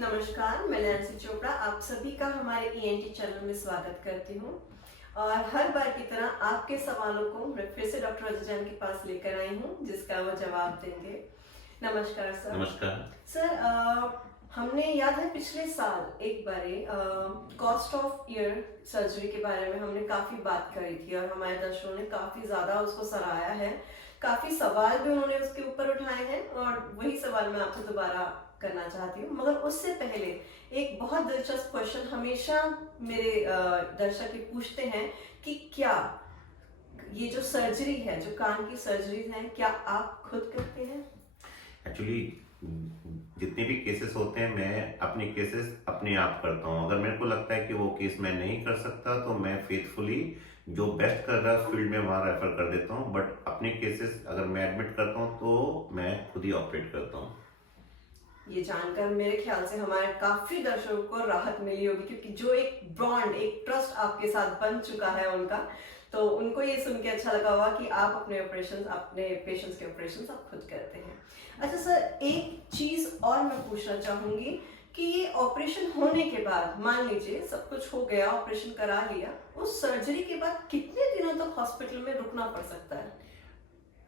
नमस्कार, मैं नैन्सी चोपड़ा आप सभी का हमारे ईएनटी चैनल में स्वागत करती हूँ। और हर बार की तरह आपके सवालों को मैं फिर से डॉक्टर अजय जैन के पास लेकर आई हूँ, जिसका वो जवाब देंगे। नमस्कार सर। नमस्कार सर, हमने याद है पिछले साल एक बारी कॉस्ट ऑफ ईयर सर्जरी के बारे में हमने काफी बात करी थी और हमारे दर्शकों ने काफी ज्यादा उसको सराहा है। काफी सवाल भी उन्होंने उसके ऊपर उठाए हैं और वही सवाल मैं आपसे दोबारा करना चाहती हूँ। मगर उससे पहले एक बहुत दिलचस्प क्वेश्चन हमेशा मेरे दर्शक ये पूछते हैं कि क्या ये जो सर्जरी है, जो कान की सर्जरी है, क्या आप खुद करते हैं? एक्चुअली जितने भी केसेस होते हैं मैं अपने केसेस अपने आप करता हूँ। अगर मेरे को लगता है कि वो केस मैं नहीं कर सकता तो मैं फेथफुली जो बेस्ट कर रहा है उस फील्ड में वहाँ रेफर कर देता हूँ। बट अपने केसेस अगर मैं एडमिट करता हूँ तो मैं खुद ही ऑपरेट करता हूँ। ये जानकर मेरे ख्याल से हमारे काफी दर्शकों को राहत मिली होगी, क्योंकि जो एक बॉन्ड, एक ट्रस्ट आपके साथ बन चुका है उनका, तो उनको ये सुन के अच्छा लगा होगा कि आप अपने ऑपरेशंस, अपने पेशेंट्स के ऑपरेशंस आप खुद करते हैं। अच्छा सर, एक चीज और मैं पूछना चाहूंगी कि ये ऑपरेशन होने के बाद, मान लीजिए सब कुछ हो गया, ऑपरेशन करा लिया, उस सर्जरी के बाद कितने दिनों तक हॉस्पिटल में रुकना पड़ सकता है?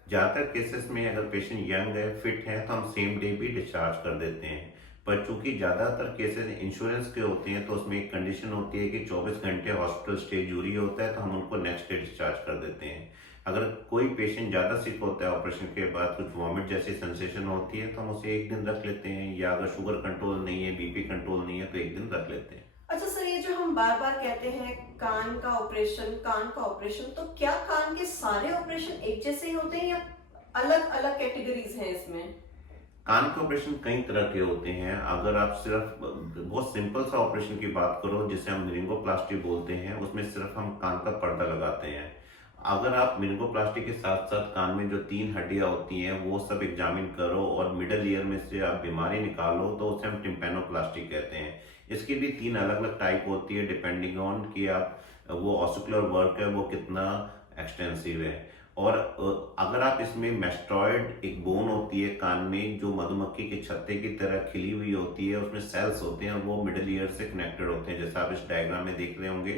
ज़्यादातर केसेस में अगर पेशेंट यंग है, फिट है तो हम सेम डे भी डिस्चार्ज कर देते हैं। पर चूंकि ज़्यादातर केसेस इंश्योरेंस के होते हैं तो उसमें एक कंडीशन होती है कि 24 घंटे हॉस्पिटल स्टे जरूरी होता है, तो हम उनको नेक्स्ट डे डिस्चार्ज कर देते हैं। अगर कोई पेशेंट ज़्यादा सिक होता है, ऑपरेशन के बाद कुछ वॉमिट जैसी सेंसेशन होती है, तो हम उसे एक दिन रख लेते हैं, या अगर शुगर कंट्रोल नहीं है, बीपी कंट्रोल नहीं है तो एक दिन रख लेते हैं। अच्छा सर, ये जो हम बार बार कहते हैं कान का ऑपरेशन, कान का ऑपरेशन, तो क्या कान के सारे ऑपरेशन एक जैसे ही होते हैं या अलग अलग कैटेगरीज हैं इसमें? कान के ऑपरेशन कई तरह के होते हैं। अगर आप सिर्फ बहुत सिंपल सा ऑपरेशन की बात करो जिसे हम मिरिंगोप्लास्टी बोलते हैं, उसमें सिर्फ हम कान का पर्दा लगाते हैं। अगर आप मिरिंगोप्लास्टी के साथ साथ कान में जो 3 हड्डियां होती हैं वो सब एग्जामिन करो और मिडल ईयर में से आप बीमारी निकालो तो उसे हम टिम्पैनोप्लास्टी कहते हैं। इसकी भी 3 अलग अलग टाइप होती है डिपेंडिंग ऑन कि आप वो ऑस्कुलर वर्क है वो कितना एक्सटेंसिव है। और अगर आप इसमें मेस्टॉइड, एक बोन होती है कान में जो मधुमक्खी के छत्ते की तरह खिली हुई होती है, उसमें सेल्स होते हैं और वो मिडिल ईयर से कनेक्टेड होते हैं, जैसा आप इस डायग्राम में देख रहे होंगे।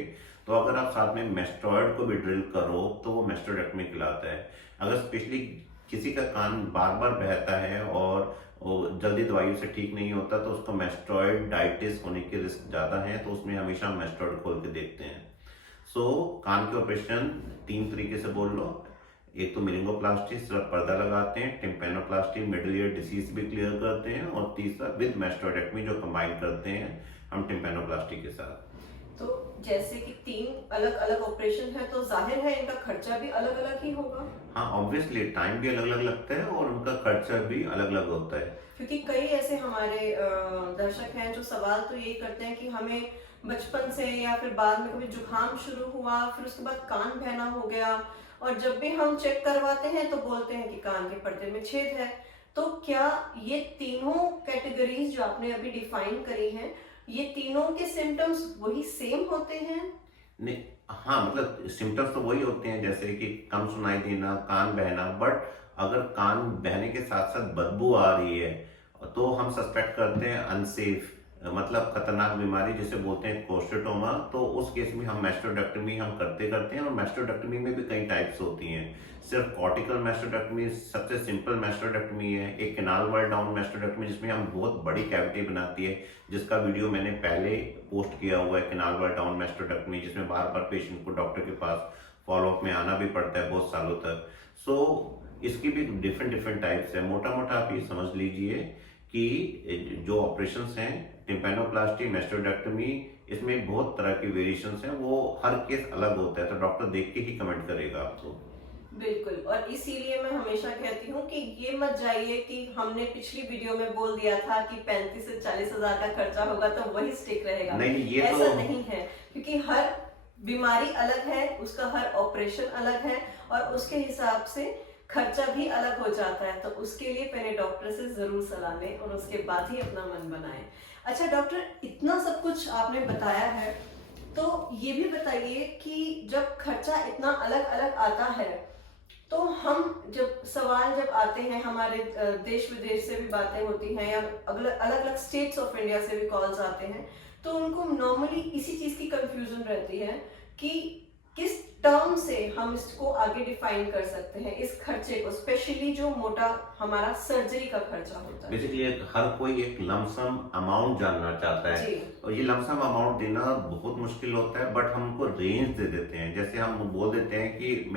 तो अगर आप साथ में मेस्टॉइड को भी ड्रिल करो तो वो मेस्टोडेक्टमी कहलाता है। अगर स्पेशली किसी का कान बार बार बहता है और वो जल्दी दवाइयों से ठीक नहीं होता तो उसको मेस्टॉइड डाइटिस होने के रिस्क ज़्यादा है, तो उसमें हमेशा मेस्टॉइड खोल के देखते हैं। कान के ऑपरेशन 3 तरीके से बोल लो। एक तो मिरिंगोप्लास्टी सिर्फ पर्दा लगाते हैं, टिम्पैनोप्लास्टी मिडिल ईयर डिसीज भी क्लियर करते हैं, और तीसरा विद मेस्टोडेक्टमी जो कंबाइन करते हैं हम टिम्पैनोप्लास्टी के साथ। तो जैसे कि 3 अलग अलग ऑपरेशन है, तो जाहिर है इनका खर्चा भी अलग अलग ही होगा। हाँ, ऑब्वियसली टाइम भी अलग अलग लगता है और उनका खर्चा भी अलग अलग होता है। क्योंकि कई ऐसे हमारे दर्शक हैं जो सवाल तो यही करते हैं कि हमें बचपन से या फिर बाद में कभी जुकाम शुरू हुआ, फिर उसके बाद कान बहना हो गया, और जब भी हम चेक करवाते हैं तो बोलते हैं कि कान के पर्दे में छेद है। तो क्या ये तीनों कैटेगरीज जो आपने अभी डिफाइन करी हैं, ये तीनों के सिम्टम्स वही सेम होते हैं? नहीं, हाँ, मतलब सिम्टम्स तो वही होते हैं, जैसे कि कम सुनाई देना, कान बहना। बट अगर कान बहने के साथ साथ बदबू आ रही है तो हम सस्पेक्ट करते हैं अनसेफ, मतलब खतरनाक बीमारी जिसे बोलते हैं कोस्टेटोमा। तो उस केस में हम मेस्टोडेक्टमी हम करते हैं। और मेस्टोडेक्टमी में भी कई टाइप्स होती हैं। सिर्फ कॉर्टिकल मेस्टोडेक्टमी सबसे सिंपल मेस्टोडेक्टमी है। एक कैनाल वाल डाउन मेस्टोडेक्टमी जिसमें हम बहुत बड़ी कैविटी बनाती है, जिसका वीडियो मैंने पहले पोस्ट किया हुआ है, कैनाल वाल डाउन मेस्टोडेक्टमी, जिसमें बार बार पेशेंट को डॉक्टर के पास फॉलोअप में आना भी पड़ता है बहुत सालों तक। इसकी भी डिफरेंट टाइप्स है। मोटा मोटा आप ये समझ लीजिए कि जो ऑपरेशंस हैं, टिम्पैनोप्लास्टी, मेस्टोडेक्टमी, इसमें बहुत तरह की वेरिएशंस हैं। वो हर केस अलग होता है, तो डॉक्टर देख के ही कमेंट करेगा आपको। बिल्कुल, और इसीलिए मैं हमेशा कहती हूँ कि ये मत जाइए कि हमने पिछली वीडियो में बोल दिया था कि 35 से 40 हजार का खर्चा होगा तो वही स्टिक रहेगा। नहीं, ये ऐसा तो नहीं है, क्योंकि हर बीमारी अलग है, उसका हर ऑपरेशन अलग है और उसके हिसाब से खर्चा भी अलग हो जाता है। तो उसके लिए पहले डॉक्टर से जरूर सलाह लें और उसके बाद ही अपना मन बनाएं। अच्छा डॉक्टर, इतना सब कुछ आपने बताया है, तो ये भी बताइए कि जब खर्चा इतना अलग अलग आता है तो तो हम जब आते हैं, हमारे देश विदेश से भी बातें होती हैं या अलग अलग स्टेट्स ऑफ इंडिया से भी कॉल्स आते हैं, तो उनको नॉर्मली इसी चीज की कंफ्यूजन रहती है कि किस टर्म से हम इसको आगे डिफाइन कर सकते हैं, इस खर्चे को, स्पेशली जो मोटा हमारा सर्जरी का खर्चा होता है। बेसिकली हर कोई एक लमसम अमाउंट जानना चाहता है जी। और ये लमसम अमाउंट देना बहुत मुश्किल होता है, बट हम उनको रेंज दे देते हैं। जैसे हम बोल देते हैं कि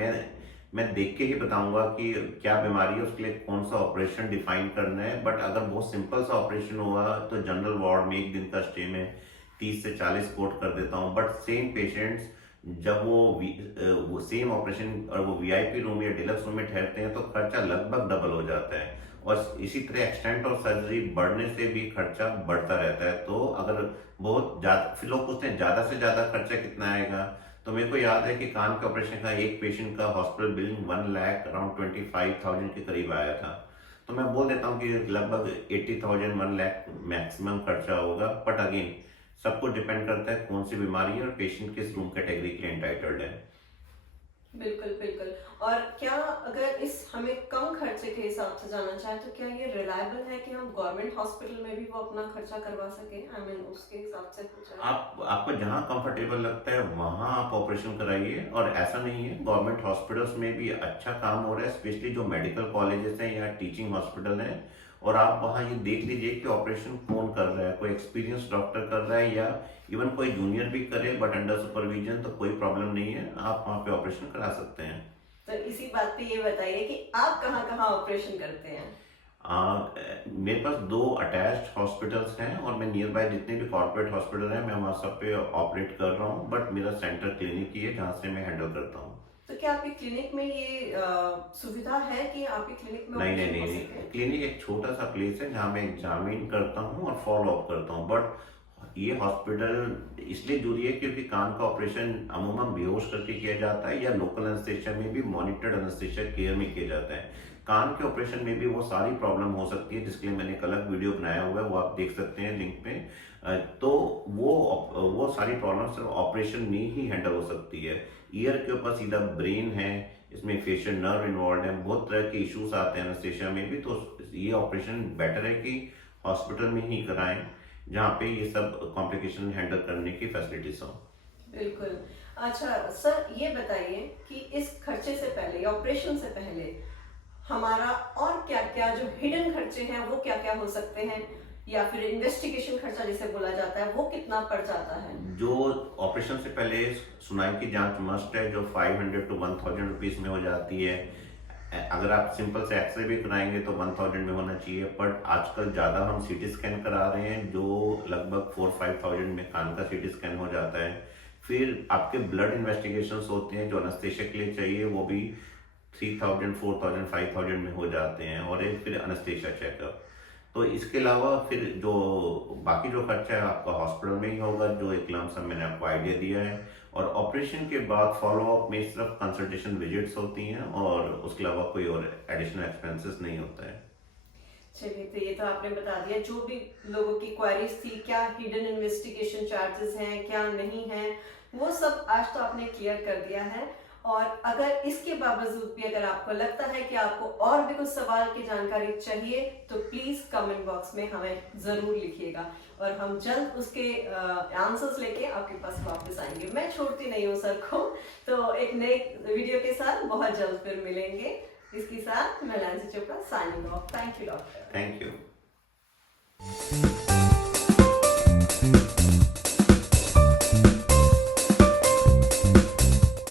मैं देख के ही बताऊंगा कि क्या बीमारी है, उसके लिए कौन सा ऑपरेशन डिफाइन करना है। बट अगर बहुत सिंपल सा ऑपरेशन हुआ तो जनरल वार्ड में 1 दिन का स्टे में 30 से 40 कोट कर देता हूँ। बट सेम पेशेंट्स जब वो सेम ऑपरेशन और वो वीआईपी रूम या डिलक्स रूम में ठहरते हैं तो खर्चा लगभग डबल हो जाता है। और इसी तरह एक्सटेंट ऑफ सर्जरी बढ़ने से भी खर्चा बढ़ता रहता है। तो अगर बहुत ज्यादा, फिर लोग पूछते हैं ज्यादा से ज्यादा खर्चा कितना आएगा, तो मेरे को याद है कि कान के ऑपरेशन का एक पेशेंट का हॉस्पिटल बिलिंग 1 लाख अराउंड 25,000 के करीब आया था। तो मैं बोल देता हूँ कि लगभग 80,000 1 लाख मैक्सिमम खर्चा होगा। बट अगेन सब कुछ डिपेंड करता है कौन सी बीमारी है और पेशेंट किस रूम कैटेगरी के लिए एंटाइटल्ड है। बिल्कुल बिल्कुल। और क्या अगर इस हमें कम खर्चे के हिसाब से जाना चाहे तो क्या ये रिलायबल है कि हम गवर्नमेंट हॉस्पिटल में भी वो अपना खर्चा करवा सके? आई मीन उसके हिसाब से कुछ है? आपको जहाँ कंफर्टेबल लगता है वहाँ आप ऑपरेशन कराइए। और ऐसा नहीं है, गवर्नमेंट हॉस्पिटल्स में भी अच्छा काम हो रहा है, स्पेशली जो मेडिकल कॉलेजेस हैं या टीचिंग हॉस्पिटल हैं। और आप वहाँ ये देख लीजिए कि ऑपरेशन कौन कर रहा है, कोई एक्सपीरियंस डॉक्टर कर रहा है या इवन कोई जूनियर भी करे बट अंडर सुपरविजन, तो कोई प्रॉब्लम नहीं है, आप वहाँ पे ऑपरेशन करा सकते हैं। तो इसी बात पे ये बताइए कि आप कहाँ कहाँ ऑपरेशन करते हैं? मेरे पास 2 अटैच्ड हॉस्पिटल्स हैं और मैं नियर बाय जितने भी कॉर्पोरेट हॉस्पिटल हैं मैं वहाँ सब पे ऑपरेट कर रहा हूँ। बट मेरा सेंटर क्लिनिक ही है जहाँ से मैं हैंडल करता हूँ। तो क्या आपकी क्लिनिक में ये सुविधा है कि आपकी क्लिनिक में नहीं नहीं ऑपरेशन नहीं हो नहीं, सके? क्लिनिक एक छोटा सा प्लेस है जहाँ मैं एग्जामिन करता हूँ और फॉलो अप करता हूँ। बट ये हॉस्पिटल इसलिए जरूरी है क्योंकि कान का ऑपरेशन अमूमन बेहोश करके किया जाता है या लोकल एनेस्थीसिया में भी मॉनिटर्ड एनेस्थीसिया केयर में किया जाता है। कान के ऑपरेशन में भी वो सारी प्रॉब्लम हो सकती है जिसके लिए मैंने एक अलग वीडियो बनाया हुआ है, वो आप देख सकते हैं लिंक पे। तो वो सारी प्रॉब्लम सिर्फ ऑपरेशन में ही हैंडल हो सकती है। ईयर के ऊपर सीधा ब्रेन है, इसमें फेशियल नर्व इन्वॉल्व है, बहुत तरह के इश्यूज आते हैं एनेस्थीसिया में भी। तो ये ऑपरेशन बेटर है कि हॉस्पिटल में ही कराएं जहाँ पे ये सब कॉम्प्लिकेशन हैंडल करने की फैसिलिटीज हो। बिल्कुल। अच्छा सर, ये बताइए कि इस खर्चे से पहले या ऑपरेशन से पहले हमारा और क्या क्या जो हिडन खर्चे हैं वो क्या क्या हो सकते हैं, या फिर इन्वेस्टिगेशन खर्चा जिसे बोला जाता है वो कितना पड़ जाता है? जो ऑपरेशन से पहले सुनाई की जांच मस्ट है, जो 500 to 1000 रुपीज में हो जाती है। अगर आप सिंपल से एक्सरे भी कराएंगे तो 1000 में होना चाहिए। बट आजकल ज़्यादा हम सीटी स्कैन करा रहे हैं जो लगभग 4-5,000 में कान का सीटी स्कैन हो जाता है। फिर आपके ब्लड इन्वेस्टिगेशंस होते हैं जो एनेस्थीसिया के लिए चाहिए, वो भी 3000, 4000, 5000 में हो जाते हैं। और एक फिर एनेस्थीसिया चेकअप। तो इसके अलावा फिर जो बाकी जो खर्चा है आपका हॉस्पिटल में ही होगा, जो एक लमसम मैंने आपको आइडिया दिया है। और ऑपरेशन के बाद फॉलोअप में सिर्फ कंसल्टेशन विजिट्स होती हैं और उसके अलावा कोई और एडिशनल एक्सपेंसेस नहीं होता है। चलिए, तो ये तो आपने बता दिया जो भी लोगों की क्वेरीज थी, क्या हिडन इन्वेस्टिगेशन चार्जेस हैं क्या नहीं है, वो सब आज तो आपने क्लियर कर दिया है। और अगर इसके बावजूद भी अगर आपको लगता है कि आपको और भी कुछ सवाल की जानकारी चाहिए तो प्लीज कमेंट बॉक्स में हमें जरूर लिखिएगा और हम जल्द उसके आंसर्स लेके आपके पास वापस आएंगे। मैं छोड़ती नहीं हूँ सर को, तो एक नए वीडियो के साथ बहुत जल्द फिर मिलेंगे। इसके साथ मैं Nancy Chopra signing off. Thank you doctor. Thank you.